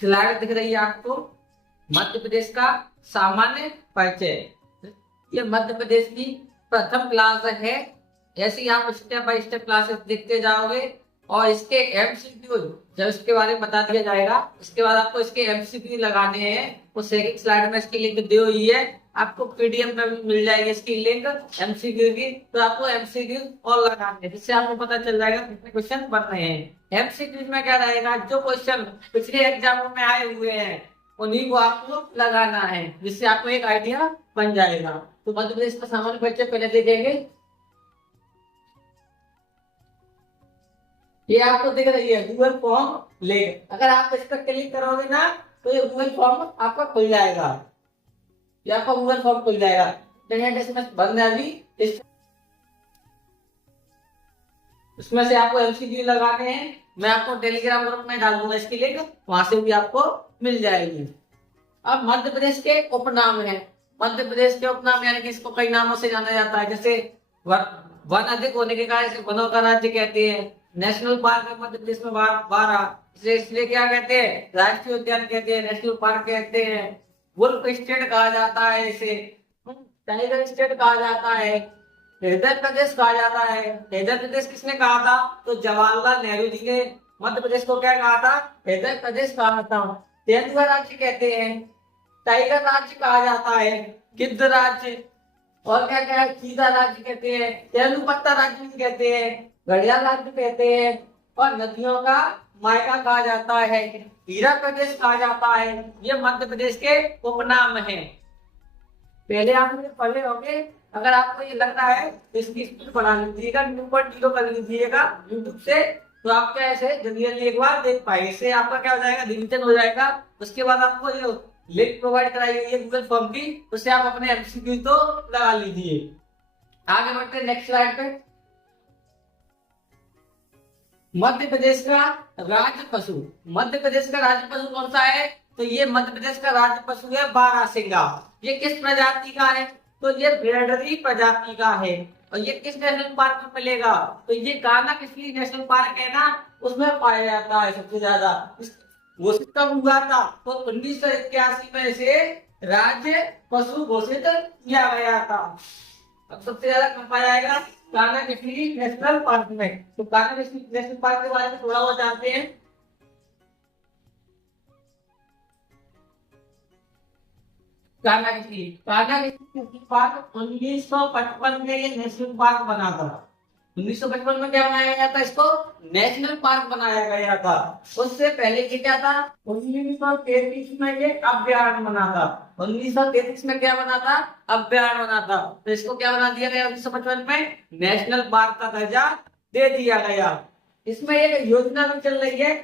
Slide दिख रही है आपको, मध्य प्रदेश का सामान्य परिचय। ये मध्य प्रदेश की प्रथम क्लास है। ऐसे ही आप स्टेप बाय स्टेप क्लासेस देखते जाओगे और इसके एमसीक्यू जब इसके बारे में बता दिया जाएगा, इसके बाद आपको इसके एमसीक्यू लगाने हैं। वो सेकंड स्लाइड में इसकी लिंक दी हुई है, आपको पीडीएफ में भी मिल जाएगी इसकी लिंक एमसीक्यू की। तो आपको एमसीक्यू और लगाने हैं, जिससे आपको पता चल जाएगा कितने क्वेश्चन बन रहे हैं। एमसीक्यू में क्या रहेगा, जो क्वेश्चन पिछले एग्जामों में आए हुए हैं उन्हीं को आपको लगाना है, जिससे आपको एक आइडिया बन जाएगा। तो मध्य प्रदेश का सामान्य परिचय पहले देखेंगे। ये आपको दिख रही है गूगल फॉर्म लिंक। अगर आप इस पर क्लिक करोगे ना तो ये गूगल फॉर्म आपका खुल जाएगा। ये आपका गूगल फॉर्म खुल जाएगा। इंटरनेट एसएमएस बंद है अभी, इसमें से आपको एमसीक्यू लगाने हैं। मैं आपको टेलीग्राम ग्रुप में डाल दूंगा इसकी लिंक, वहां से भी आपको मिल जाएगी। अब मध्य प्रदेश के उपनाम है। मध्य प्रदेश के उपनाम यानी कि इसको कई नामों से जाना जाता है, जैसे वन अधिक होने के कारण इसे वनों का राज्य कहते हैं। नेशनल पार्क है मध्य प्रदेश में 12, इसलिए क्या कहते हैं, राष्ट्रीय उद्यान कहते हैं, नेशनल पार्क कहते हैं। वुल्फ स्टेट कहा जाता है इसे, टाइगर स्टेट कहा जाता है, हृदय प्रदेश कहा जाता है। हृदय प्रदेश किसने कहा था, तो जवाहरलाल नेहरू जी ने मध्य प्रदेश को क्या कहा था, हृदय प्रदेश कहा था। तेंदुआ राज्य कहते हैं, टाइगर राज्य कहा जाता है, गिद्ध राज्य, और क्या क्या चीता राज्य कहते हैं, तेंदुपत्ता राज्य भी कहते हैं, घड़ियाल राज्य कहते हैं, और नदियों का मायका कहा जाता है, हीरा प्रदेश कहा जाता है। ये मध्य प्रदेश के उपनाम हैं। पहले आपने पढ़े होंगे। अगर आपको ये लग रहा है तो इसकी स्पीड बढ़ा लीजिएगा, यूट्यूब कर लीजिएगा यूट्यूब से, तो आप क्या ऐसे जल्दी जल्दी एक बार देख पाएंगे। इससे आपका क्या हो जाएगा, रिविजन हो जाएगा। उसके बाद आपको ये लिंक प्रोवाइड कराई गई है गूगल फॉर्म की, उससे आप अपने एमसीक्यू तो लगा लीजिए। आगे बढ़ते हैं नेक्स्ट स्लाइड पे। मध्य प्रदेश का राज्य पशु। मध्य प्रदेश का राज्य पशु कौन सा है, तो ये मध्य प्रदेश का राज्य पशु है बारहसिंगा। ये किस प्रजाति का है, तो ये भेड़री प्रजाति का है। और ये किस नेशनल पार्क में मिलेगा, तो ये कान्हा किसली नेशनल पार्क है ना, उसमें पाया जाता है सबसे ज्यादा। घोषित कब हुआ था, तो 1981 में इसे राज्य पशु घोषित किया गया था। अब सबसे ज्यादा कब पाया जाएगा, कान्हा किसली नेशनल पार्क में। तो कान्हा किसली नेशनल पार्क के बारे में थोड़ा बहुत जानते हैं। कान्हा किसली पार्क 1955 में ये नेशनल पार्क बना था। 1955 में क्या बनाया गया था, इसको नेशनल पार्क बनाया गया था। उससे पहले ये क्या था, 1933 में ये अभ्यारण्य बना था। 1933 में क्या बना था, अभ्यारण्य बना था। तो इसको क्या बना दिया गया 1955 में, नेशनल पार्क का दर्जा दे दिया गया। इसमें एक योजना भी चल रही है,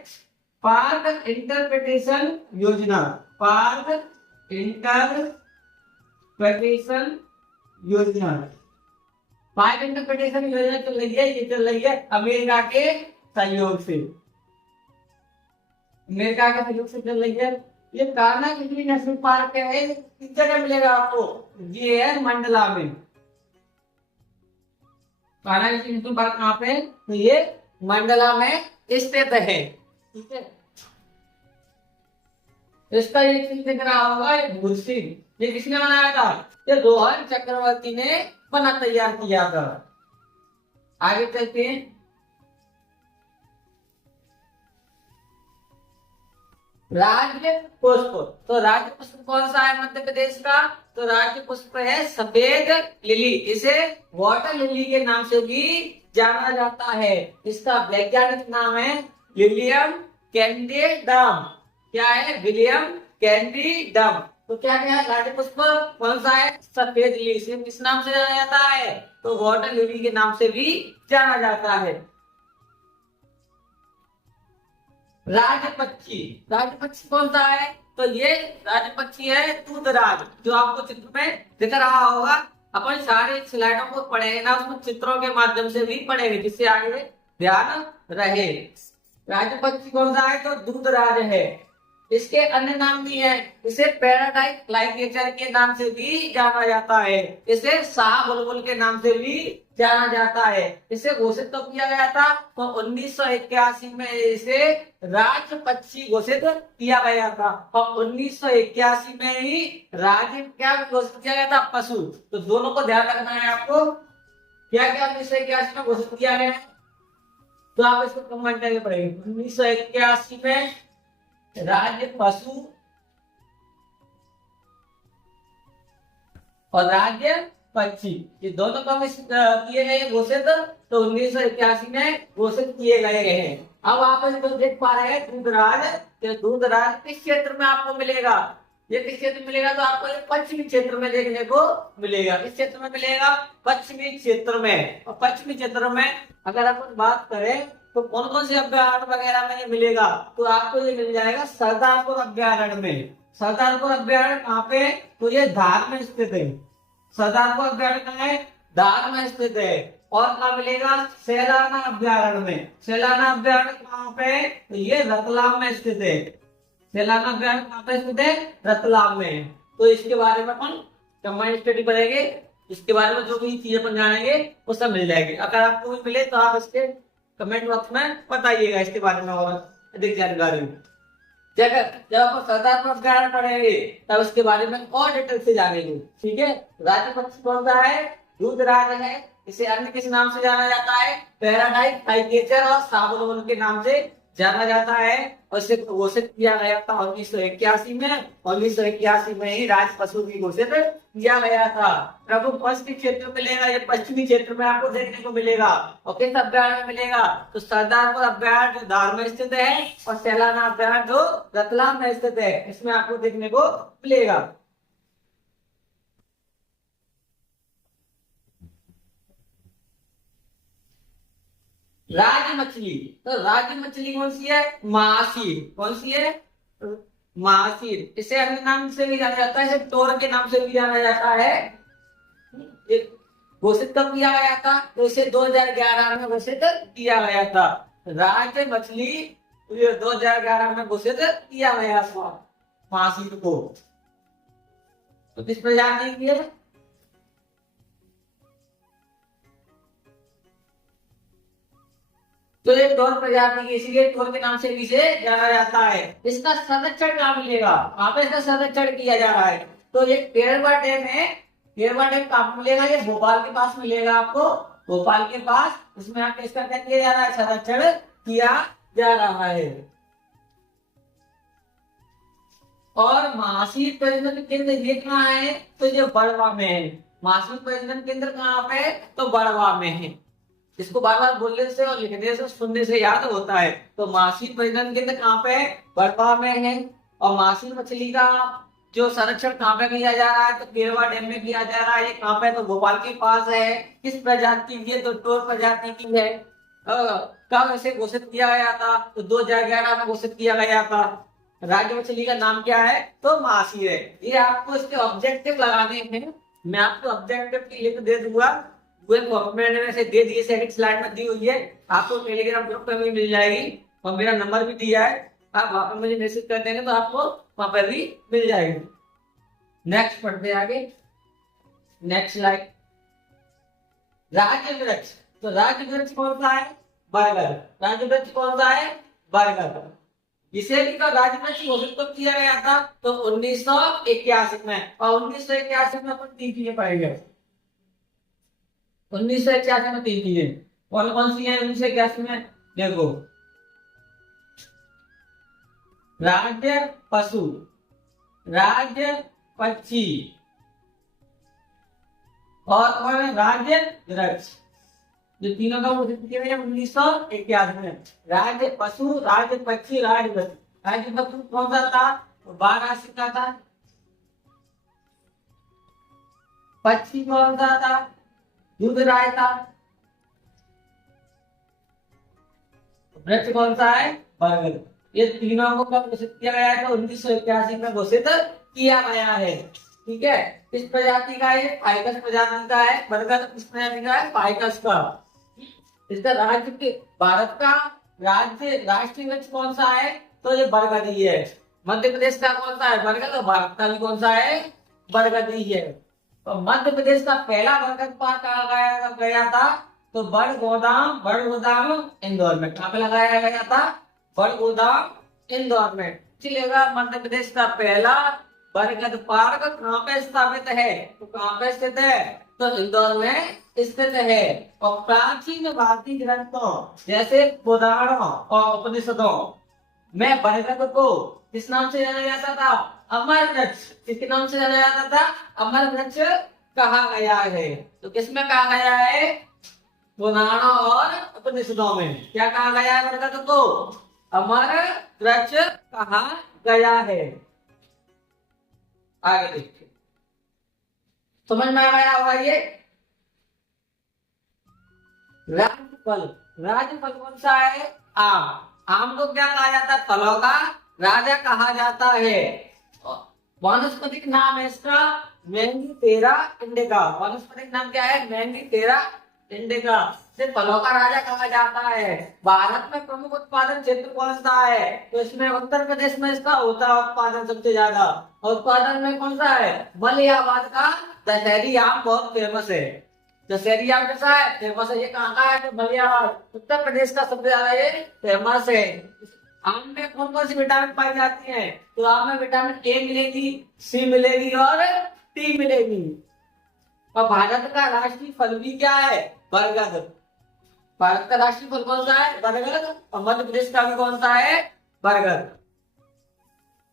पार्क इंटरप्रिटेशन योजना। पार्क इंटरप्रिटेशन योजना, पार्क इंटरप्रिटेशन योजना चल रही है। ये चल रही है अमेरिका के सहयोग से, अमेरिका के सहयोग से चल रही है। ये कान्हा किसली नेशनल पार्क है, किस जगह मिलेगा आपको, ये है मंडला में। कान्हा किसली नेशनल पार्क कहाँ पे, तो ये मंडला में स्थित है। ठीक है, इसका ये चीज दिख रहा होगा, ये किसने बनाया था, ये रोहन चक्रवर्ती ने बना तैयार किया था। आगे चलते हैं। राज्य पुष्प, तो राज्य पुष्प कौन सा है मध्य प्रदेश का, तो राज्य पुष्प है सफेद लिली। इसे वाटर लिली के नाम से भी जाना जाता है। इसका वैज्ञानिक नाम है विलियम कैंडिडम। क्या है, विलियम कैंडिडम। तो क्या क्या है, राज्य पुष्प कौन सा है, सफेद लिली। इसे किस नाम से जाना जाता है, तो वाटर लिली के नाम से भी जाना जाता है। राजपक्षी, राजपक्षी कौन सा है, तो ये राजपक्षी है दूधराज, जो आपको चित्र में दिख रहा होगा। अपन सारे स्लाइडों को पढ़ेंगे ना, उसमें चित्रों के माध्यम से भी पढ़ेंगे, जिससे आगे ध्यान रहे। राजपक्षी कौन सा है, तो दूधराज है। इसके अन्य नाम भी है। इसे पैराडाइट फ्लाईकैचर के नाम से भी जाना जाता है। इसे शाह बुलबुल के नाम से भी जाना जाता है। इसे घोषित कब किया गया था? तो 1981 में इसे राज्य पक्षी घोषित किया गया था। और 1981 में ही राज्य क्या घोषित किया गया था? पशु। तो दोनों को ध्यान रखना है आपको, क्या क्या 1981 में घोषित किया गया है, तो आप इसको कमेंट करके पढ़ेंगे। 1981 में राज्य पशु और राज्य पक्षी, ये दोनों कब किए गए घोषित? तो 1981 में घोषित किए गए हैं। अब आप इसको देख पा रहे हैं दूधराज। दूधराज किस क्षेत्र में आपको मिलेगा? ये किस क्षेत्र में मिलेगा? तो आपको ये पश्चिमी क्षेत्र में देखने को मिलेगा। किस क्षेत्र में मिलेगा? पश्चिमी क्षेत्र में। और पश्चिमी क्षेत्र में अगर अपन बात करें तो कौन कौन से अभ्यारण्य वगैरह में ये मिलेगा? तो आपको ये मिल जाएगा सरदारपुर अभ्यारण्य में। सरदारपुर अभ्यारण्य कहाँ पे? तो ये धार में स्थित है। सरदारपुर अभ्यारण्य कहाँ है? धार में स्थित है। और कहाँ मिलेगा? सैलाना अभ्यारण्य में। सैलाना अभ्यारण्य कहाँ पे? तो ये रतलाम में स्थित है। सैलाना अभ्यारण्य कहाँ पे स्थित है? रतलाम में। तो इसके बारे में अपन कंबाइंड स्टडी करेंगे। इसके बारे में जो भी चीजें अपन जानेंगे वो सब मिल जाएगी। अगर आपको भी मिले तो आप इसके कमेंट बॉक्स में बताइएगा इसके बारे में और अधिक जानकारी। जब आप सरदारपुर अभ्यारण्य पढ़ेंगे तब इसके बारे में और डिटेल से जानेंगे। ठीक है। राज्य पक्षी कौन सा है? दूधराज है। इसे अन्य किस नाम से जाना जाता है? पैराडाइट फ्लाईकैचर और शाह बुलबुल के नाम से जाना जाता है। और इसे घोषित किया गया था 1981 में। 1981 में ही राज्य पशु भी घोषित किया गया था। प्रभु पश्चिमी क्षेत्र में मिलेगा, ये पश्चिमी क्षेत्र में आपको देखने को मिलेगा। और किस अभ्यारण्य में मिलेगा? तो सरदारपुर अभ्यारण्य जो धार में स्थित है और सैलाना अभ्यारण्य जो रतलाम में स्थित है, इसमें आपको देखने को मिलेगा। राज्य मछली, तो राज्य मछली कौन सी है? महासीर। कौन सी है? महासीर। इसे अन्य नाम से भी जाना जाता है, इसे टोर के नाम से भी जाना जाता है। घोषित कब किया गया था? तो इसे 2011 में घोषित किया गया था। राज्य मछली 2011 में घोषित किया गया था महासीर को। तो किस प्रजाति की है? तो ये टोर प्रजाति की, इसीलिए टोर के नाम से भी इसे जाना जाता है। इसका संरक्षण कहाँ मिलेगा? वहां पे इसका संरक्षण किया जा रहा है। तो ये पेड़वा डैम है। पेड़वा डैम कहाँ मिलेगा? ये भोपाल के पास मिलेगा आपको। भोपाल के पास। इसमें आपको इसका क्या किया जा रहा है? संरक्षण किया जा रहा है। और महासीर प्रजनन केंद्र ये कहाँ है? तो ये बड़वा में है। महासीर प्रजनन केंद्र कहाँ पे? तो बड़वा में है। इसको बार बार बोलने से और लिखने से सुनने से याद होता है। तो महासीर प्रजनन केंद्र कहाँ पे है? बड़वा में है। और महासीर मछली का जो संरक्षण कहाँ पे किया जा रहा है? तो पेड़वा डैम में किया जा रहा है। ये कहाँ पे? तो भोपाल के पास है। किस प्रजाति की है? तो टोर प्रजाति की है। कब इसे घोषित किया गया था? तो 2011 में घोषित किया गया था। राज्य मछली का नाम क्या है? तो महासीर है। ये आपको इसके ऑब्जेक्टिव लगाने हैं। मैं आपको ऑब्जेक्टिव की लिंक दे दूंगा। मैंने वैसे दे दिए, सेकंड स्लाइड में दी हुई है। आपको टेलीग्राम ग्रुप पे भी मिल जाएगी और मेरा नंबर भी दिया है। आप वहां पर मुझे मैसेज कर देंगे तो आपको वहां पर भी मिल जाएगी। नेक्स्ट पढ़ते आगे। Next slide. राज्य वृक्ष। तो राज्य वृक्ष कौन सा है? बरगद। राज्य वृक्ष कौन सा है? बरगद। इसे भी तो राज्य वृक्ष घोषित कब किया गया था? तो 1981 में। और 1981 में अपन तीन चीजें पढ़ेंगे। 1981 में तीन चीजें कौन कौन सी है? 1981 में देखो, राज्य पशु, राज्य पक्षी और राज्य वृक्ष। जो तीनों का घोषित किया गया 1981 में। राज्य पशु, राज्य पक्षी, राज्य वृक्ष। राज्य पशु कौन सा था? बाघ राशि का था। पक्षी कौन सा था? दूधराज था। वृक्ष कौन सा है? बरगद। ये तीनों को कब घोषित किया गया है? तो 1981 में घोषित किया गया है। ठीक है। किस प्रजाति का है? फाइकस प्रजाति का है। बरगद किस प्रजाति का है? फाइकस का। इसका राज्य के भारत का राज्य राष्ट्रीय वृक्ष कौन सा है? तो ये बरगद ही है। मध्य प्रदेश का कौन सा है? बरगद। और भारत का भी कौन सा है? बरगद ही है। तो मध्य प्रदेश का पहला बरगद पार्क कहाँ लगाया गया था? तो बड़गोदाम इंदौर में। कहाँ पे लगाया गया था? बड़गोदाम इंदौर में। चलेगा, मध्य प्रदेश का पहला बरगद पार्क कहाँ पे स्थापित है? तो कहाँ पे स्थित है? तो इंदौर में स्थित है। और प्राचीन भारतीय ग्रंथों जैसे पुराणों और उपनिषदों में बरगद को किस नाम से जाना जाता था? अमर वृक्ष। किसके नाम से जाना जाता था? अमर वृक्ष कहा गया है। तो किसमें कहा गया है? पुराणों और उपनिषदों में क्या कहा गया है? बरगद को अमर वृक्ष कहा गया है। आगे देखिए, समझ में आ गया होगा ये? राजफल। राजफल कौन सा है? आम। आम को क्या कहा जाता है? फलों का राजा कहा जाता है। वानस्पतिक नाम है इसका मैंगीफेरा इंडिका। वानस्पतिक नाम क्या है? Mangifera indica. से फलों का राजा कहा जाता है। भारत में प्रमुख उत्पादन क्षेत्र कौन सा है? तो इसमें उत्तर प्रदेश में इसका होता है उत्पादन सबसे ज्यादा। उत्पादन में कौन सा है? मलियाबाद का दशहरी आम बहुत फेमस है। दशहरी आम कैसा है? फेमस है। ये कहाँ का है? तो मलियाबाद उत्तर प्रदेश का सबसे ज्यादा ये फेमस है। आम में कौन कौन सी विटामिन पाई जाती है? तो आम में विटामिन ए मिलेगी, सी मिलेगी और टी मिलेगी। और भारत का राष्ट्रीय फल भी क्या है? बरगद। भारत का राष्ट्रीय फल कौन सा है? बरगद। और मध्य प्रदेश का भी कौन सा है? बरगद।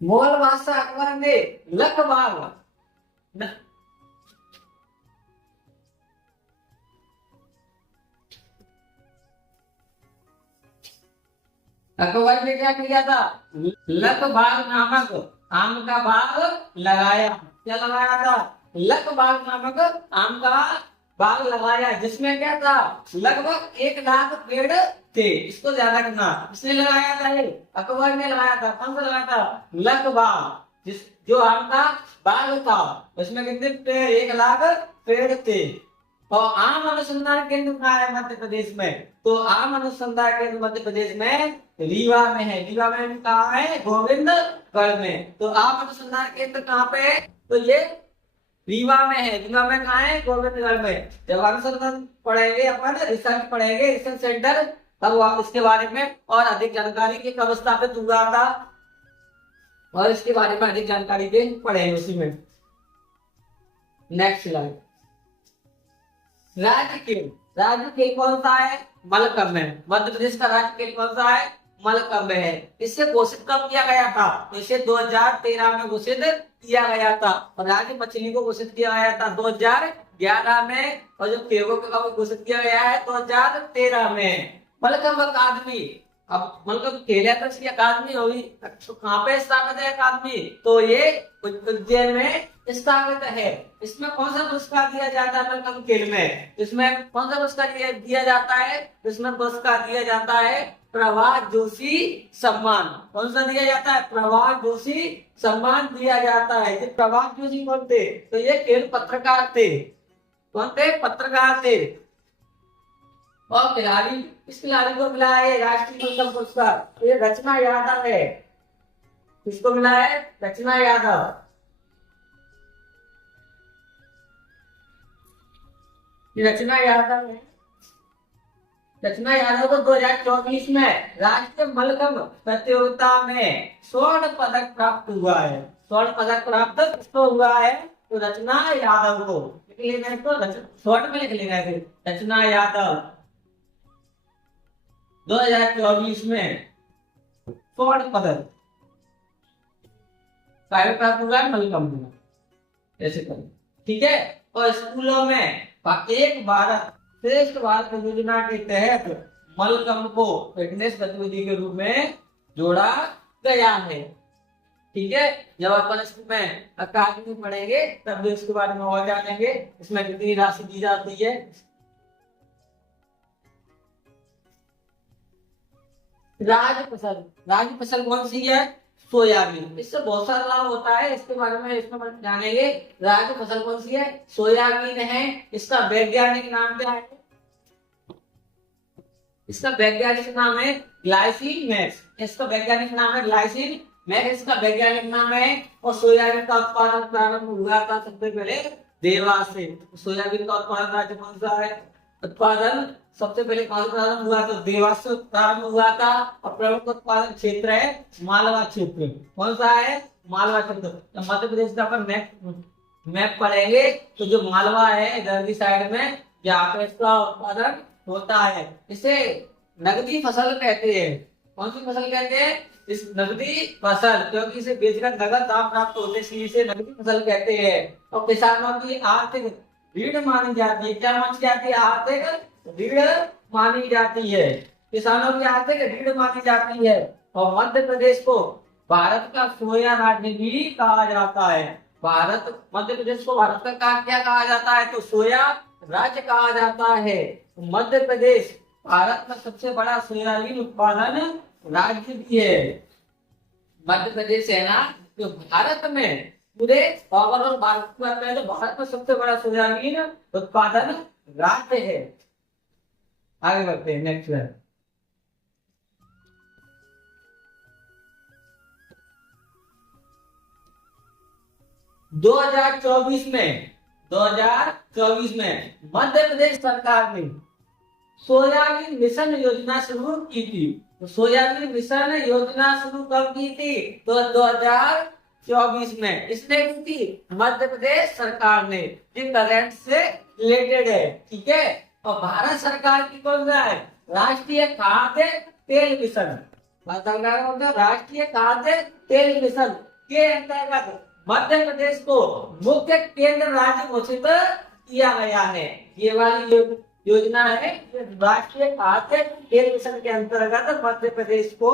मुगल बादशाह अकबर ने लखबाग अकबर ने क्या किया था? लखबाग नामक आम का बाग लगाया। क्या लगाया था? लखबाग नामक आम का बाग लगाया, जिसमें क्या था? लगभग 1 लाख पेड़ थे। इसको ज्यादा करना, किसने लगाया था? ये अकबर ने लगाया था। कौन सा लगाया था? लखबाग। जो आम का बाग था उसमें कितने पेड़? 1 लाख पेड़ थे। और आम अनुसंधान केंद्र कहाँ है मध्य प्रदेश में? तो आम अनुसंधान केंद्र मध्य प्रदेश में रीवा में है। रीवा में भी कहाँ है? गोविंदगढ़ में। तो आम अनुसंधान केंद्र कहाँ पे है? तो ये रीवा में है। रीवा में कहाँ है? गोविंदगढ़ में। जब अनुसंधान पढ़ेंगे अपन, रिसर्च पढ़ेंगे, रिसर्च सेंटर, तब आप इसके बारे में और अधिक जानकारी की कब स्थापित हुआ था और इसके बारे में अधिक जानकारी के पढ़ेंगे उसी में। Next slide. राज्य खेल। राज्य खेल कौन सा है? मलखम्ब है। मध्य प्रदेश का राज्य खेल कौन सा है? मलखम्ब है। इसे घोषित कब किया गया था? तो इसे 2013 में घोषित किया गया था। और राज्य मछली को घोषित किया गया था 2011 में। और जो खेलों का घोषित किया गया है 2013 में। मलखम्ब अकादमी। अब मलखम्ब खेल है तो इसकी अकादमी होगी। तो कहाँ पे स्थापित है अकादमी? तो ये उज्जैन में स्थापित है। इसमें कौन सा पुरस्कार दिया जाता है मलखम्ब खेल में? इसमें कौन सा पुरस्कार दिया जाता है? इसमें पुरस्कार दिया जाता है प्रभात जोशी सम्मान। कौन सा दिया जाता है? प्रभात जोशी सम्मान दिया जाता है। ये प्रभात जोशी कौन थे? तो ये खेल पत्रकार थे। कौन थे? पत्रकार थे। और खिलाड़ी, इस खिलाड़ी को मिला है राष्ट्रीय मलखम्ब पुरस्कार। तो ये रचना यादव है। किसको मिला है? रचना यादव। रचना यादव है। रचना यादव को 2024 में राष्ट्रीय मलखम्ब प्रतियोगिता में स्वर्ण पदक प्राप्त हुआ है। स्वर्ण पदक प्राप्त किसको हुआ है? तो रचना यादव को। लिख लेना इसको, स्वर्ण में लिख लेना है। रचना यादव 2024 में स्वर्ण पदक प्राप्त हुआ है मलखम्ब में। ऐसे करें, ठीक है। और स्कूलों में एक भारत श्रेष्ठ भारत योजना के तहत मलखम्ब को फिटनेस गतिविधि के रूप में जोड़ा गया है। ठीक है। जब अपन इसमें अकादमी पढ़ेंगे तब भी इसके बारे में और जानेंगे। इसमें कितनी राशि दी जाती है। राज फसल। राज फसल कौन सी है? सोयाबीन। इससे बहुत सारा लाभ होता है, इसके बारे में इसमें जानेंगे। राज्य फसल कौन सी है? सोयाबीन है। इसका वैज्ञानिक नाम क्या है? इसका वैज्ञानिक नाम है ग्लाइसिन मैक्स। इसका वैज्ञानिक नाम है ग्लाइसिन मैं इसका वैज्ञानिक नाम है। और सोयाबीन का उत्पादन प्रारंभ हुआ था सबसे पहले देवास से। सोयाबीन का उत्पादन राज्य कौन सा है? उत्पादन सबसे पहले कौन प्रारंभ हुआ? तो देवास से प्रारंभ हुआ था। और प्रमुख उत्पादन क्षेत्र है मालवा क्षेत्र। कौन सा है? मालवा क्षेत्र। तो मध्य प्रदेश का अपन मैप पढ़ेंगे तो जो मालवा है इधर की साइड में, यहाँ पे इसका उत्पादन होता है। इसे नगदी फसल कहते हैं। कौन सी फसल कहते हैं? इस नगदी फसल, क्योंकि इसे बेचकर नगद दाम प्राप्त होते हैं, इसलिए इसे नगदी फसल कहते हैं। और किसानों की आर्थिक रीढ़ मानी जाती है। क्या मानी जाती है? आर्थिक रीढ़ मानी जाती है। किसानों की आर्थिक रीढ़ मानी जाती है। और मध्य प्रदेश को भारत का सोया राज्य भी कहा जाता है। मध्य प्रदेश को भारत का क्या कहा जाता है? तो सोया राज्य कहा जाता है। मध्य प्रदेश भारत का सबसे बड़ा सोयाबीन उत्पादन राज्य भी है। मध्य प्रदेश है ना, जो भारत में पूरे ओवरऑल भारत में, तो भारत में सबसे बड़ा सोयाबीन उत्पादन राज्य है। आगे बढ़ते हैं नेक्स्ट है। 2024 में मध्य प्रदेश सरकार ने सोयाबीन मिशन योजना शुरू की थी। तो सोयाबीन मिशन योजना शुरू कब की थी? तो 2024 में। इसने की थी मध्य प्रदेश सरकार ने, जो करंट से रिलेटेड है। ठीक है। और भारत सरकार की कौन सा है? राष्ट्रीय खाद्य तेल मिशन। भारत सरकार का राष्ट्रीय खाद्य तेल मिशन के अंतर्गत मध्य प्रदेश को मुख्य केंद्र राज्य घोषित किया गया है। ये वाली योजना है राष्ट्रीय खाद्य तेल मिशन के अंतर्गत मध्य प्रदेश को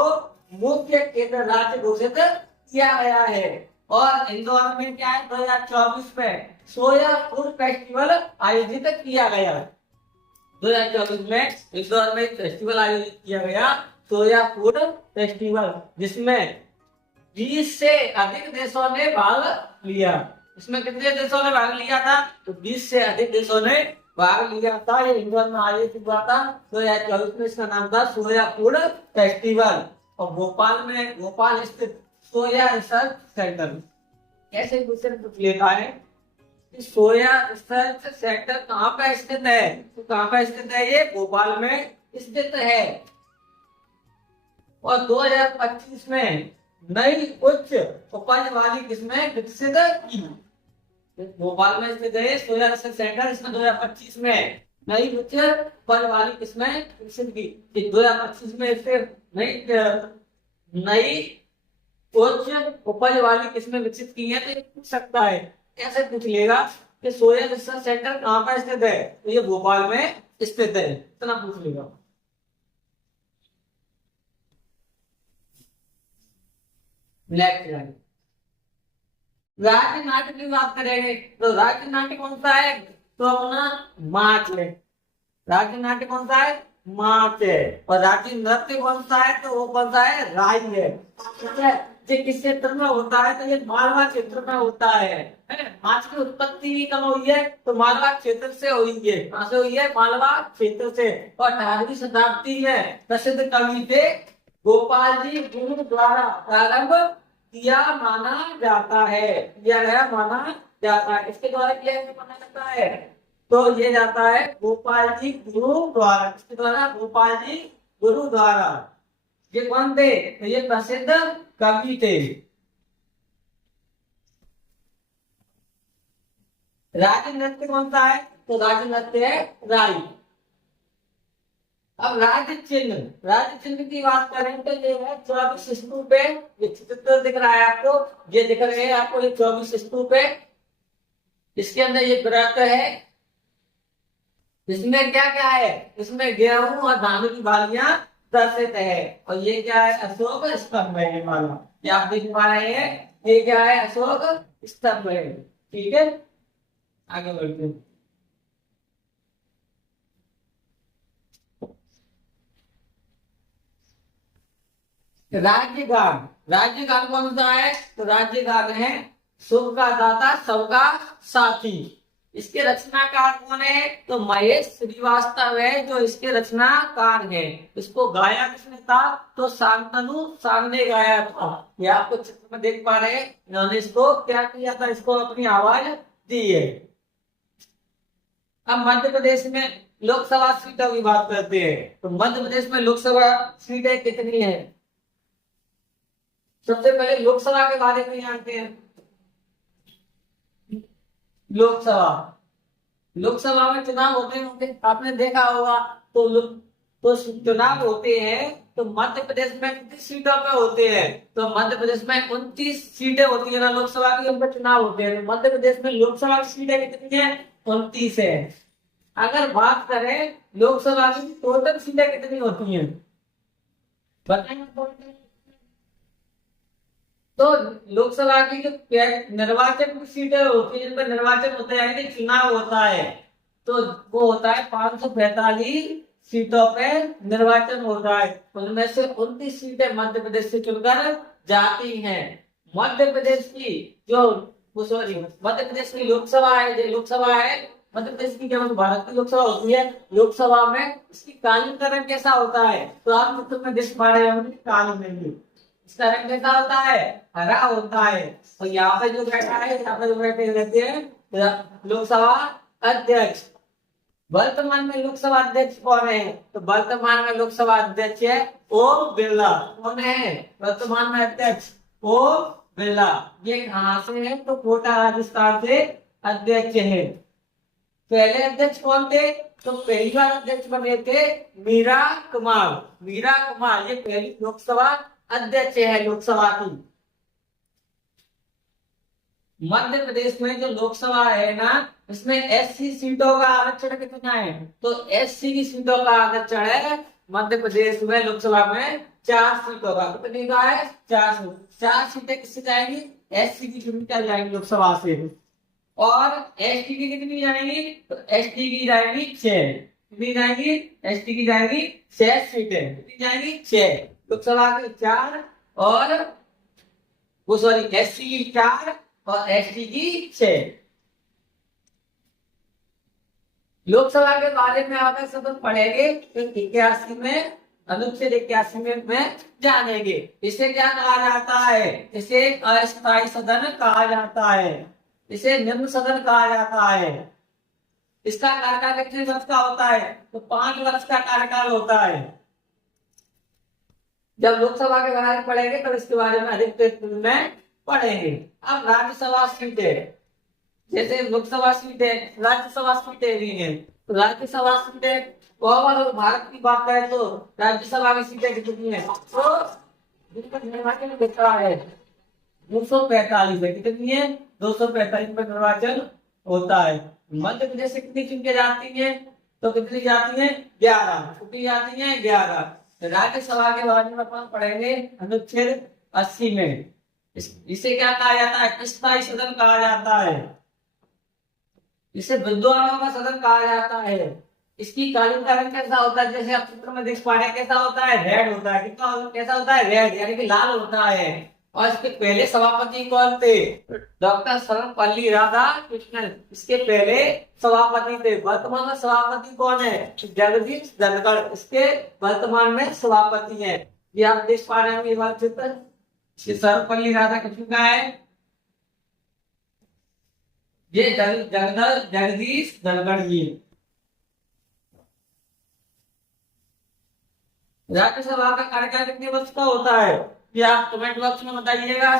मुख्य केंद्र राज्य घोषित किया गया है। और इंदौर में क्या है? 2024 में सोया फूड फेस्टिवल आयोजित किया गया। 2024 में इंदौर में फेस्टिवल आयोजित किया गया, सोया फूड फेस्टिवल, जिसमें 20 से अधिक देशों ने भाग लिया। इसमें कितने देशों ने भाग लिया था? तो 20 से अधिक देशों ने भाग लिया था। ये इंदौर में आयोजित हुआ था 2024 में। इसका नाम था सोया फूड फेस्टिवल। और भोपाल स्थित सोया रिसर्च सेंटर। कैसे क्वेश्चन पूछ लेता है कि सोया रिसर्च सेंटर कहाँ पे स्थित है? तो कहाँ पे स्थित है? ये भोपाल में स्थित है। और 2025 में नई उच्च उपज वाली किस्में विकसित की। भोपाल में स्थित है सोया रिसर्च सेंटर। इसमें 2025 में नई उच्च उपज वाली किस्में विकसित की। 2025 में इससे नई उच्च उपज वाली किस्में विकसित की है। तो ये पूछ सकता है, कैसे पूछ लेगा कि सोया रिसर्च सेंटर कहाँ पर स्थित है? तो ये भोपाल में स्थित है, इतना पूछ लेगा। राज्य नाट्य की बात करेंगे तो राज्य नाट्य कौन सा है? तो अपना मार्च है। राज्य नाट्य कौन सा है? मार्च है। और राज्य नृत्य कौन सा है? तो वो कौन सा है? राई है। ठीक है। ये किस क्षेत्र में होता है? तो ये मालवा क्षेत्र में होता है। मार्च की उत्पत्ति भी कब हुई है? तो मालवा क्षेत्र से हुई है। कहां से हुई है? मालवा क्षेत्र से। और 18वीं शताब्दी में प्रसिद्ध कवि थे गोपाल जी गुरु द्वारा प्रारंभ किया माना जाता है। किया गया माना जाता है। इसके द्वारा किया माना जाता है। तो ये जाता है गोपाल जी गुरु द्वारा। इसके द्वारा गोपाल जी गुरु द्वारा। ये कौन थे? तो ये प्रसिद्ध कवि थे। राज्य नृत्य कौन सा है? तो राज्य नृत्य है राई। अब राज्य चिन्ह की बात करें तो ये है 24 स्तूप है। ये चित्र दिख रहा है आपको, ये दिख रहे हैं आपको, ये 24 स्तूप है। इसके अंदर ये व्रत है। इसमें क्या क्या है? इसमें गेहूं और धान की बालियां दर्शित है। और ये क्या है? अशोक स्तंभ है। ये मानो ये आप देख पा रहे हैं, ये क्या है? अशोक स्तंभ है। ठीक है, आगे बढ़ते हैं। राज्य गान कौन सा है? तो राज्य गान है शुभ का दाता सबका साथी। इसके रचनाकार कौन है? तो महेश श्रीवास्तव है जो इसके रचनाकार है। इसको गाया किसने था? तो शांतनु शान ने गाया था। ये आपको चित्र में देख पा रहे हैं, इन्होंने इसको क्या किया था? इसको अपनी आवाज दी है। अब मध्य प्रदेश में लोकसभा सीटों की बात करते हैं। तो मध्य प्रदेश में लोकसभा सीटें कितनी है? सबसे पहले लोकसभा के बारे में जानते हैं। लोकसभा में चुनाव होते होंगे, आपने देखा होगा। तो चुनाव होते हैं तो मध्य प्रदेश में कितनी सीटों पे होते हैं? तो मध्य प्रदेश में 29 सीटें होती है ना लोकसभा की, उन पर चुनाव होते हैं। तो मध्य प्रदेश में लोकसभा की सीटें कितनी है? 29 है। अगर बात करें लोकसभा की टोटल सीटें कितनी होती हैं, बताएंगे? तो लोकसभा की जो निर्वाचन की सीटें होती है, जिन पर निर्वाचन होता है यानी चुनाव होता है, तो वो होता है 545 सीटों पे निर्वाचन होता है। उनमें से 29 सीटें मध्य प्रदेश से चुनकर जाती हैं। मध्य प्रदेश की मध्य प्रदेश की लोकसभा है मध्य प्रदेश की, केवल भारत की लोकसभा होती है। लोकसभा में इसकी कालीकरण कैसा होता है? तो आप चित्र में देख पा रहे होंगे काली में इसका रंग कैसा होता है? हरा होता है। और यहाँ पे जो बैठा है, यहाँ पे जो बैठे रहते हैं लोकसभा अध्यक्ष। वर्तमान में लोकसभा अध्यक्ष कौन है? तो वर्तमान में लोकसभा अध्यक्ष है ओम बिरला। कौन है वर्तमान में अध्यक्ष? ओम बिरला। ये कहां से है? तो कोटा राजस्थान से अध्यक्ष है। पहले अध्यक्ष कौन थे? तो पहली बार अध्यक्ष बने थे मीरा कुमार। ये पहली लोकसभा अध्यक्ष है लोकसभा की। मध्य प्रदेश में जो लोकसभा है ना, इसमें एससी सीटों का आरक्षण कितना है? तो एससी की सीटों का आरक्षण है मध्य प्रदेश में लोकसभा में 4 सीटों का। कितनी का है? 4 सीटें किससे जाएंगी? एससी की चुनी जाएंगी लोकसभा से। और एसटी की कितनी जाएंगी? तो एसटी की जाएंगी 6। कितनी जाएंगी? एसटी की जाएंगी 6 सीटें। कितनी जाएंगी? 6। लोकसभा की 4 और एससी की 4 और एसटी की 6। लोकसभा के बारे में आप सब पढ़ेंगे 81 में, अनुच्छेद 81 में जानेंगे। इसे क्या कहा जाता है? इसे अस्थायी सदन कहा जाता है, इसे निम्न सदन कहा जाता है। इसका कार्यकाल कितने वर्ष का होता है? तो 5 वर्ष का कार्यकाल होता है। जब लोकसभा के बारे में पढ़ेंगे तब इसके बारे में अधिक में पढ़ेंगे। अब राज्यसभा सीटें, जैसे लोकसभा सीटें राज्यसभा सीटें भी हैं। तो राज्यसभा सीटें ओवरऑल भारत की बात करें तो राज्यसभा की सीटें कितनी है? तो जिनका निर्वाचन होता है 245 है। कितनी है? 245 पर निर्वाचन होता है। मध्य प्रदेश से कितनी चुन के जाती है? तो कितनी जाती है? 11। कितनी जाती है? 11। राज्यसभा के बारे में अपन पढ़ेंगे अनुच्छेद 80 में। इसे क्या कहा जाता है? स्थायी सदन कहा जाता है। इसे विद्वानों का सदन कहा जाता है। इसकी कालीकरण कैसा होता है? जैसे आप चित्र में देख पा रहे हैं, कैसा होता है? रेड होता है। कितना कैसा होता है? रेड, यानी कि लाल होता है। और इसके पहले सभापति कौन थे? डॉक्टर सर्वपल्ली राधाकृष्णन इसके पहले सभापति थे। वर्तमान में सभापति कौन है? जगदीश धनखड़ इसके वर्तमान में सभापति हैं। ये आप देख पा रहे हैं ये चित्र, सर्वपल्ली राधाकृष्णन का है। ये जगदीश धनखड़ जी। राज्यसभा का कार्यकाल कितने वर्ष का होता है? ये आप कमेंट बॉक्स में बताइएगा।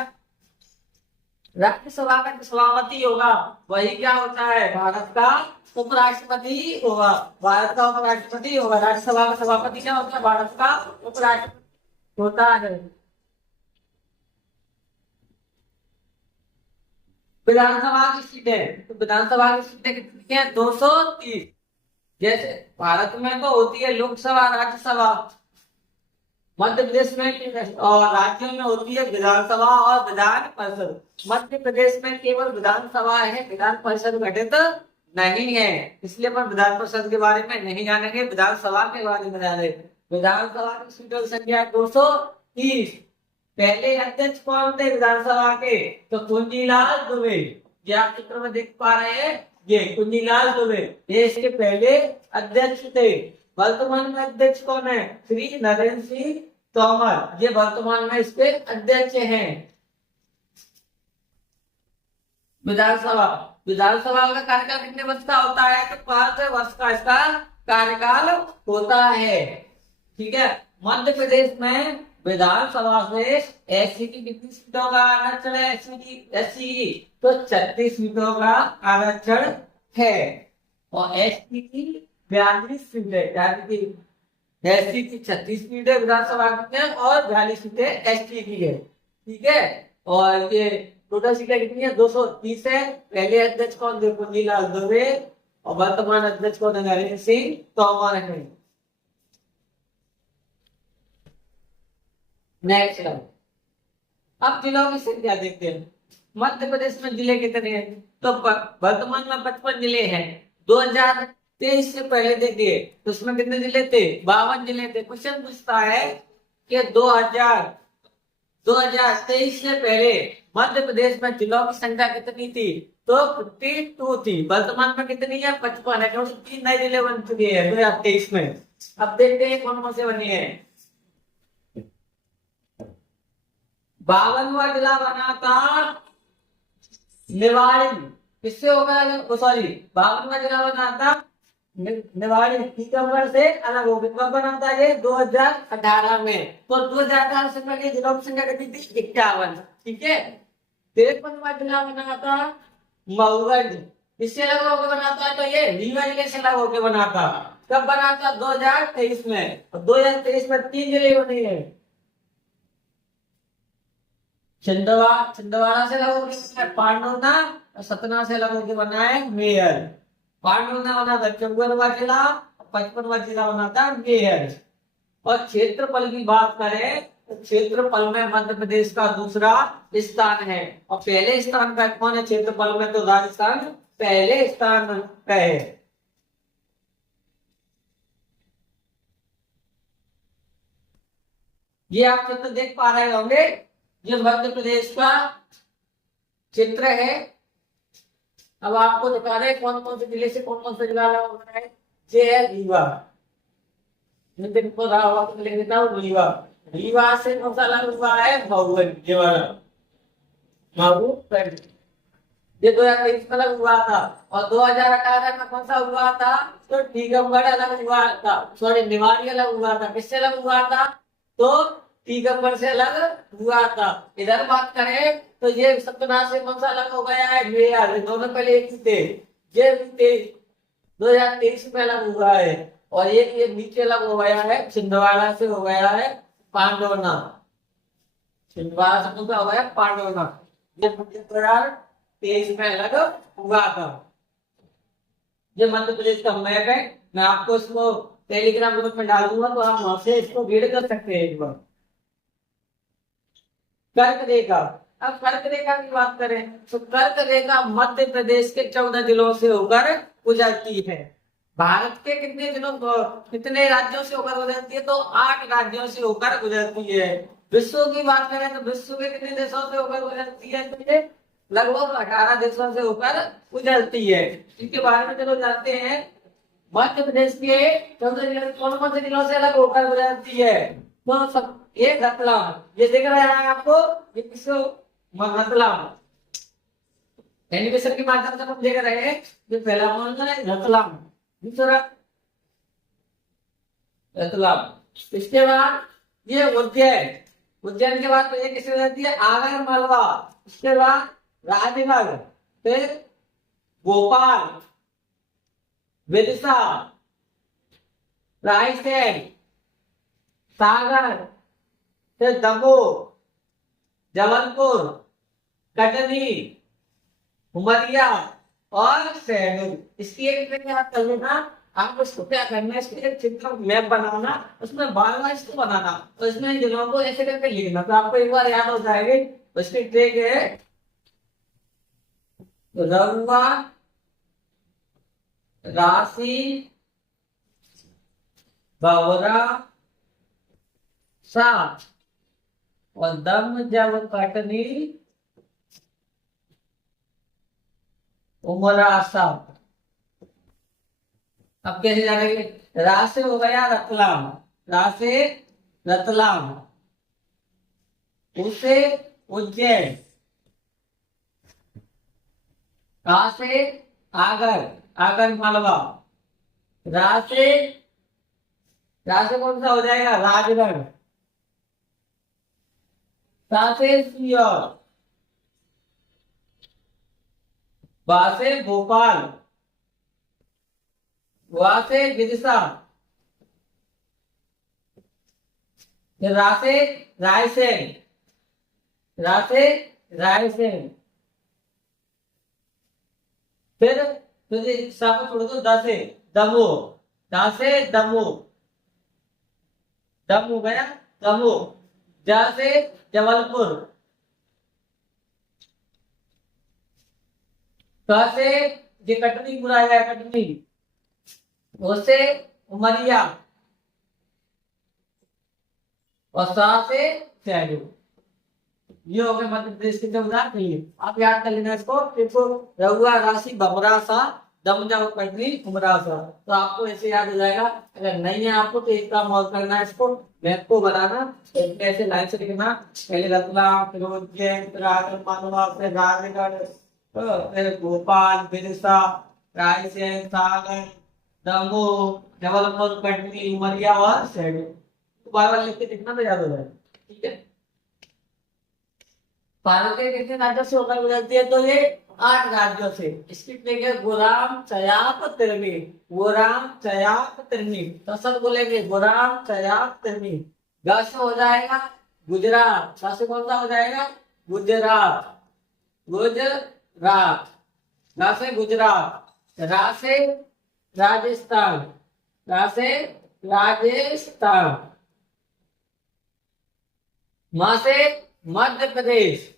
राज्यसभा का जो सभापति होगा वही क्या होता है? भारत का उपराष्ट्रपति होगा। भारत का उपराष्ट्रपति होगा। राज्यसभा का सभापति क्या होता है? भारत का उपराष्ट्रपति होता है। विधानसभा की सीटें, तो विधानसभा की सीटें कितनी है? 230। जैसे भारत में तो होती है लोकसभा राज्यसभा, मध्य प्रदेश में और राज्यों में होती है विधानसभा और विधान परिषद। मध्य प्रदेश में केवल विधानसभा है, विधान परिषद गठित नहीं है, इसलिए अपन विधान परिषद के बारे में नहीं जानेंगे, विधानसभा के बारे में जानेंगे। विधानसभा की सीटों की संख्या 230। पहले अध्यक्ष कौन थे विधानसभा के? तो कुंजीलाल दुबे। ये आप चित्र में देख पा रहे हैं ये कुंजीलाल दुबे ये इसके पहले अध्यक्ष थे। वर्तमान में अध्यक्ष कौन है? श्री नरेंद्र सिंह तोमर, ये वर्तमान में इसके अध्यक्ष हैं। विधानसभा, विधानसभा का कार्यकाल कितने वर्ष का होता है? तो 5 वर्ष का इसका कार्यकाल होता है। ठीक है। मध्य प्रदेश में विधानसभा से एससी की कितनी सीटों का आरक्षण है? एससी की तो 36 सीटों का आरक्षण है और एसटी की 42 सीटें, यानी कि एससी की 36 सीटें विधानसभा की है और 42 सीटें एसटी की है। ठीक है। और ये टोटल सीटें कितनी है? 230 है। पहले अध्यक्ष कौन थे? कुंजीलाल दुबे और वर्तमान अध्यक्ष कौन है? नरेंद्र सिंह तोमर है। नेक्स्ट, अब जिलों की संख्या देखते हैं। मध्य प्रदेश में जिले कितने हैं? तो वर्तमान में 55 जिले हैं। 2023 से पहले देखिए तो उसमें कितने जिले थे? 52 जिले थे। क्वेश्चन पूछता है कि 2023 से पहले मध्य प्रदेश में जिलों की संख्या कितनी थी? तो 52 थी। वर्तमान में कितनी है? 55 है, क्योंकि 3 नए जिले बन चुके हैं 2023 में। अब देखते हैं कौन कौन से बने हैं। 52वां जिला बना था निवाड़ी, किससे होगा? सॉरी, 52वां जिला बना था निवाड़ी, टीकमगढ़ से अलग हो गया। कब बना था ये? 2018 में। तो 2018 से पहले जिलों की संख्या कितनी थी? 51। ठीक है। 53वां जिला बना था मऊगंज, किससे अलग होकर बना था? तो ये रीवा जिले से अलग होकर बना था। कब बना था? 2023 में। और 2023 में 3 जिले बने हैं। छिंदवाड़ा से अलग होकर पांडुना और सतना से अलग होकर बना है मेयर। पांडुना बना था 54वां जिला, 55वां जिला बना था मेयर। और क्षेत्रफल की बात करें तो क्षेत्रफल में मध्य प्रदेश का दूसरा स्थान है और पहले स्थान पर कौन है? क्षेत्रफल में तो राजस्थान पहले स्थान पे है। ये आप चित्र देख पा रहे होंगे, ये मध्य प्रदेश का चित्र है। अब आपको दिखा रहे कौन कौन से जिले से कौन कौन सा जिला अलग हो रहा है। ये है रीवा, रीवा, रीवा से कौन सा अलग हुआ है? मऊगंज, ये वाला मऊगंज। ये 2023 में अलग हुआ था। और 2018 में कौन सा हुआ था? तो टीकमगढ़ अलग हुआ था, सॉरी निवाड़ी अलग हुआ था। किससे अलग हुआ था? तो टीकमगढ़ से अलग हुआ था। इधर बात करें तो ये सतना से कौन सा अलग हो गया है? मेयर, दोनों पहले एक ही थे। ये 2023 में अलग हुआ है। और ये नीचे अलग हो गया है, छिंदवाड़ा से हो गया है पांडवना। छिंदवाड़ा से कौन सा हो गया? पांडवना। ये 2023 में अलग हुआ था। ये मध्य प्रदेश का मैप है, मैं आपको इसको टेलीग्राम ग्रुप में डाल दूंगा तो आप वहां से इसको रीड कर सकते हैं एक बार। कर्क रेखा, अब कर्क रेखा की बात करें तो कर्क रेखा मध्य प्रदेश के 14 जिलों से होकर गुजरती है। भारत के कितने जिलों कितने राज्यों से होकर गुजरती है? तो 8 राज्यों से होकर गुजरती है। विश्व की बात करें तो विश्व के कितने देशों से होकर गुजरती है? तो ये लगभग 18 देशों से होकर गुजरती है। इनके बारे में चलो जानते हैं। मध्य प्रदेश के 14 जिले कौन कौन से जिलों से अलग होकर गुजरती है? तो सब ये रतलाम, ये दिख रहा है आपको, ये किसको? रतलाम। एनिमेशन के माध्यम से हम देख रहे हैं। ये पहला कौन सा है? रतलाम। दूसरा रतलाम। इसके बाद ये उज्जैन, उज्जैन के बाद तो ये किससे जाती है? आगर मालवा। इसके बाद राजनगर, फिर भोपाल, विदिशा, रायसेन, सागर, फिर दमोह, जबलपुर, कटनी, उमरिया और सहडुल। इसकी एक ट्रिक याद कर लेना। आपको इसको क्या करना है? इसके एक चित्र मैप बनाना, उसमें बार बार इसको बनाना, तो इसमें जिलों को ऐसे करके लिखना, तो आपको एक बार याद हो जाएगी। उसकी ट्रिक है रउआ, राशि, बावरा, सात और दम जब कटनी, उमरा सब। अब कैसे जानेंगे? रा से हो गया रतलाम, रा से रतलाम, उसे उज्जैन, आ से आगर, आगर मालवा, रा से, रा से कौन सा हो जाएगा? राजगढ़, सा से सीहोर, बा से भोपाल, वा से विदिशा, फिर रा से रायसेन, रा से रायसेन, फिर सा को छोड़ दो, द से दमोह, दा से दमोह, दम हो गया दमोह, जा से जबलपुर, क से ये कटनी पूरा है, कटनी, ओ से उमरिया, और सा से शहडोल। ये हो गए मध्य प्रदेश के जो उदाहरण थे। आप याद कर लेना इसको, देखो रहुआ, राशि, बमरा सा, दमजा, कटनी, उमरा सा। तो आपको ऐसे याद हो जाएगा। अगर नहीं है आपको तो एक काम और करना है, इसको मैप को बनाना, ऐसे लाइन से लिखना, पहले रतलाम, फिर उज्जैन, फिर आगर मालवा, फिर राजगढ़, फिर भोपाल, विदिशा, रायसेन, सागर, दमोह, जबलपुर, कटनी, उमरिया और शहडोल। तो बार बार लिख के लिखना तो याद हो जाएगा। ठीक है, भारत के कितने राज्यों से होकर गुजरती है? तो ये 8 राज्यों से। इसकी लेंगे गोराम, चयाप, तिरनी, गोराम, चयाप, तिरनी। तो सब बोलेंगे गोराम, चयाप, तिरनी। ग से हो जाएगा गुजरात, ग से कौन सा हो जाएगा? गुजरात, गुजरात, रा से गुजरात, रा से राजस्थान, रा से राजस्थान, मां से मध्य प्रदेश,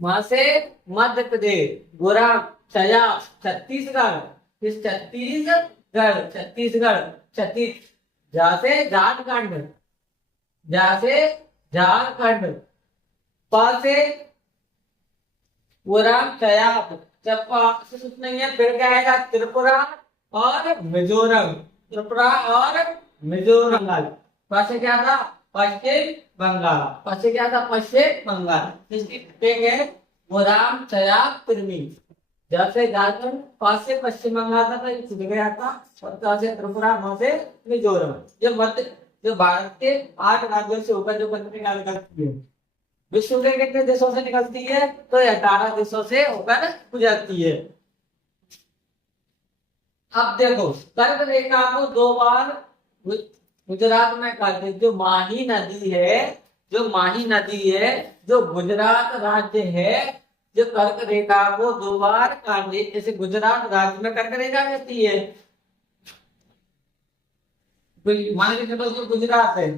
मां से मध्य प्रदेश, गोराम, चया, छत्तीसगढ़, इस छत्तीसगढ़, छत्तीसगढ़, छत्तीस, जा से झारखंड, जा से झारखंड, प से गोराम, चयाप, चप्पा से कुछ नहीं है, फिर क्या आएगा? त्रिपुरा और मिजोरम, त्रिपुरा और मिजोरम। प से क्या था? पश्चिम बंगाल, प से क्या था? पश्चिम बंगाल। इसकी है गोराम, चयाप, तिरनी। जैसे झारखंड, प से पश्चिम बंगाल था, तो ये छूट गया था, और त से त्रिपुरा, म से मिजोरम। जो मध्य, जो भारत के 8 राज्यों से होकर जो पत्रिका निकलती है, विश्व के कितने देशों से निकलती है? तो 18 देशों से होकर गुजरती है। अब देखो, कर्क रेखा को 2 बार गुजरात में काटे। जो माही नदी है, जो माही नदी है, जो गुजरात राज्य है, जो कर्क रेखा को 2 बार काटे, जैसे गुजरात राज्य में कर्क रेखा रहती है, मान के चलो जो गुजरात है,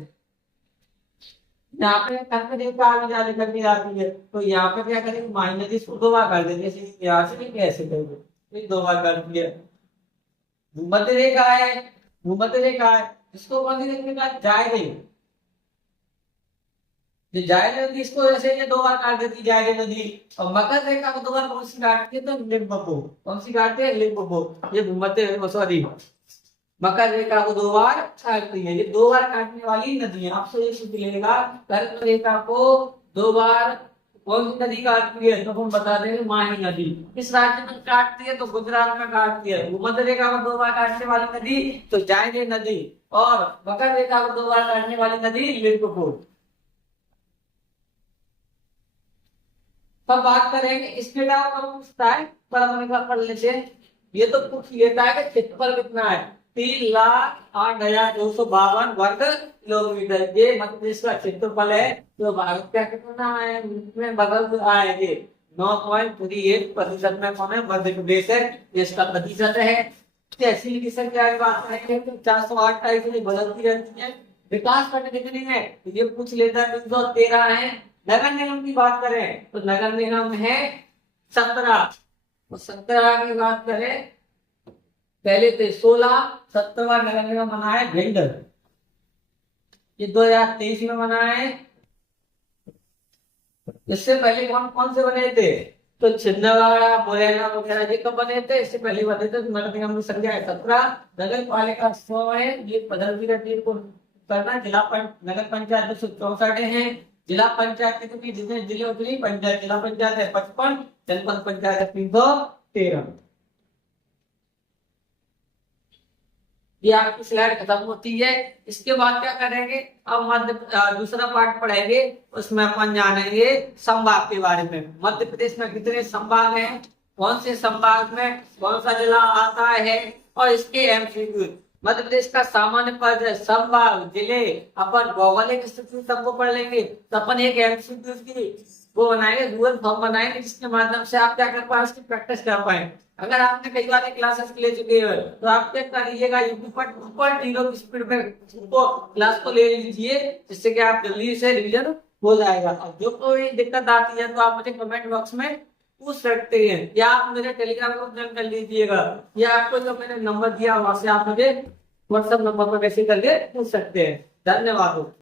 यहाँ पे कर्क रेखा आगे जाने करके आती है, तो यहाँ पे क्या करेंगे? माही नदी इसको 2 बार कर देंगे, यहाँ से नहीं, कैसे करेंगे? 2 बार कर दिया। भूमध्य रेखा है, भूमध्य रेखा है, इसको कौन सी देखने का? जायरे, जो जायरे नदी, इसको ऐसे ये 2 बार काट देती जायरे नदी। और मकर रेखा को 2 बार कौन सी काटती है? तो लिम्बोपो, कौन सी काटते हैं? लिम्बोपो। ये भूमध्य, सॉरी, मकर रेखा को 2 बार काटती है। ये 2 बार काटने वाली नदी है। आपसे ये सूत्र लेगा, कर्क रेखा को 2 बार कौन सी नदी काटती है? तो हम बता देंगे माही नदी। किस राज्य में काटती है? तो गुजरात में काटती है। भूमध्य रेखा को 2 बार काटने वाली नदी तो जायरे नदी, और मकर रेखा को 2 बार काटने वाली नदी लिम्बोपो। तब बात करेंगे स्पीड ऑफ कब पूछता है, पर हम एक बार पढ़ लेते हैं। ये तो पूछ लेता है कि क्षेत्रफल कितना है? 3,08,252 वर्ग किलोमीटर। ये मध्य प्रदेश का क्षेत्रफल है। तो भारत का कितना है? में बगल आएंगे 9.38% में कौन है? मध्य प्रदेश है। इसका प्रतिशत है। तहसील की संख्या की बात करेंगे तो 408 टाइप से बदलती रहती है। विकास खंड कितने हैं? तो ये पूछ लेता है। 313 है। नगर निगम की बात करें तो नगर निगम है 17। तो 17 की बात करें, पहले तो 16, 17वां नगर निगम बना है भिंड, ये 2023 में बना है। इससे पहले कौन कौन से बने थे? तो छिंदवाड़ा मुरैना वगैरह ये कब बने थे? इससे पहले बने थे। नगर निगम की संख्या है 17। नगर पालिका 100 है। ये 15 को करना। नगर पंचायत 264 है। जिला पंचायत की कितनी? जितने जिले उतनी पंचायत। जिला पंचायत है 55। जनपद पंचायत है 313। ये आपकी स्लाइड खत्म होती है। इसके बाद क्या करेंगे? अब दूसरा पार्ट पढ़ेंगे। उसमें अपन जानेंगे संभाग के बारे में। मध्य प्रदेश में कितने संभाग हैं, कौन से संभाग में कौन सा जिला आता है, और इसके एमसीक्यू। मध्य प्रदेश का सामान्य पद है संभाग, जिले। अपन भौगोलिक स्थिति सबको पढ़ लेंगे। तो अपन एक एमसीक्यू की वो बनाएंगे, गूगल फॉर्म बनाएंगे, जिसके माध्यम से आप क्या कर पाए, उसकी प्रैक्टिस कर पाए। अगर आपने कई बार क्लासेस ले चुके हो तो आप क्या करिएगा, यूट्यूब पर ऊपर टीलों की स्पीड में क्लास को ले लीजिए, जिससे कि आप जल्दी से रिवीजन हो जाएगा। और जो कोई दिक्कत आती है तो आप मुझे कमेंट बॉक्स में पूछ सकते हैं, या आप मेरे टेलीग्राम को ज्वाइन कर लीजिएगा, या आपको जो मैंने नंबर दिया वहां से आप मुझे व्हाट्सएप नंबर पर मैसेज करके पूछ सकते हैं। धन्यवाद।